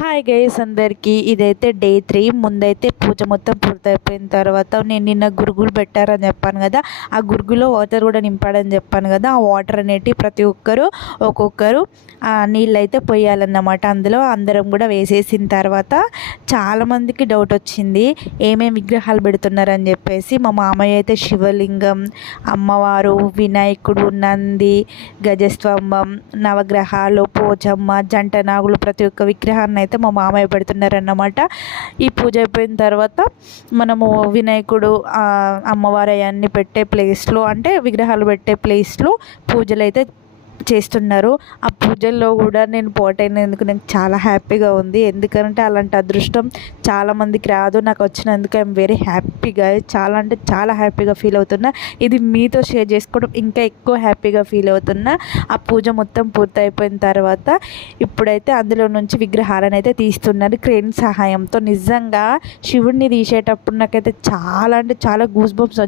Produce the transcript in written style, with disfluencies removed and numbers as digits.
Hi guys అందరికీ, ఇదైతే day 3. ముందైతే పూజ మొత్తం పూర్తయిపోయిన తర్వాత నేను నిన్న గురుగులు పెట్టారని చెప్పాను కదా, ఆ గురుగులో వాటర్ కూడా నింపాడని చెప్పాను కదా. ఆ వాటర్ అనేటివి ప్రతి ఒక్కరు ఒక్కొక్కరు నీళ్ళు అయితే పోయాలన్నమాట. అందులో అందరం కూడా వేసేసిన తర్వాత చాలామందికి డౌట్ వచ్చింది ఏమేమి విగ్రహాలు పెడుతున్నారని చెప్పేసి. మా మామయ్య అయితే శివలింగం, అమ్మవారు, వినాయకుడు, నంది, గజస్తంభం, నవగ్రహాలు, పోచమ్మ, జంట నాగులు ప్రతి ఒక్క విగ్రహాన్ని అయితే మా మామయ్య పెడుతున్నారన్నమాట. ఈ పూజ అయిపోయిన తర్వాత మనము వినాయకుడు, అమ్మవారు అవన్నీ పెట్టే ప్లేస్లో, అంటే విగ్రహాలు పెట్టే ప్లేస్లో పూజలు అయితే చేస్తున్నారు. ఆ పూజల్లో కూడా నేను పోటైనందుకు నాకు చాలా హ్యాపీగా ఉంది. ఎందుకంటే అలాంటి అదృష్టం చాలామందికి రాదు. నాకు వచ్చినందుకు ఐఎమ్ వెరీ హ్యాపీగా, చాలా అంటే చాలా హ్యాపీగా ఫీల్ అవుతున్నా. ఇది మీతో షేర్ చేసుకోవడం ఇంకా ఎక్కువ హ్యాపీగా ఫీల్ అవుతున్నా. ఆ పూజ మొత్తం పూర్తయిపోయిన తర్వాత ఇప్పుడైతే అందులో నుంచి విగ్రహాలను అయితే తీస్తున్నారు క్రేన్ సహాయంతో. నిజంగా శివుడిని తీసేటప్పుడు నాకైతే చాలా అంటే చాలా గూస్ బంప్స్